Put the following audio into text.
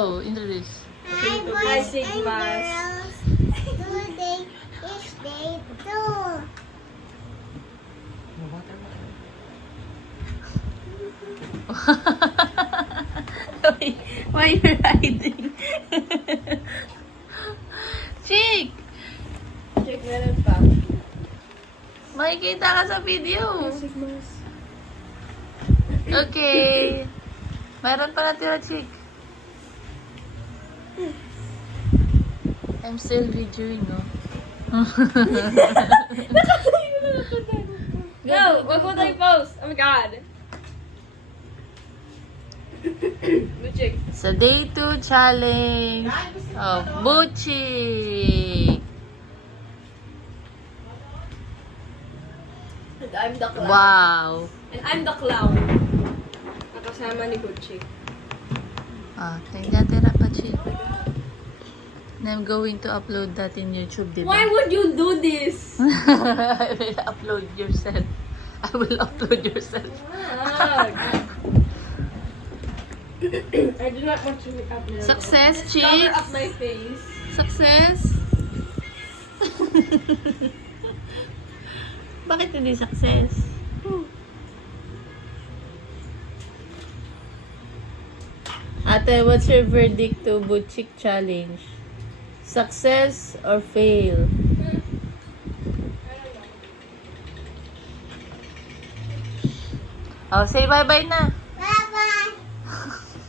Oh, introduce. Hi, boys and girls. Today is day 2. Why you're hiding? Chick! Check meron pa. Makikita ka sa video. Okay. Mayroon pa natira, Chick. I'm still videoing, no? No, wag mo tayo post. Oh my God. Check. Sa day 2 challenge of Buchik. And I'm the clown. Wow. And I'm the clown. Nakasama ni Gucci. Tira pa, Chick. And I'm going to upload that in YouTube, diba? Why would you do this? I will upload yourself. I will upload yourself. Wag. I do not want to upload. Success, Cover Chick. up my face. Success. Bakit hindi success? Ate, what's your verdict to Buchik Challenge? Success or fail? Oh, say bye-bye na.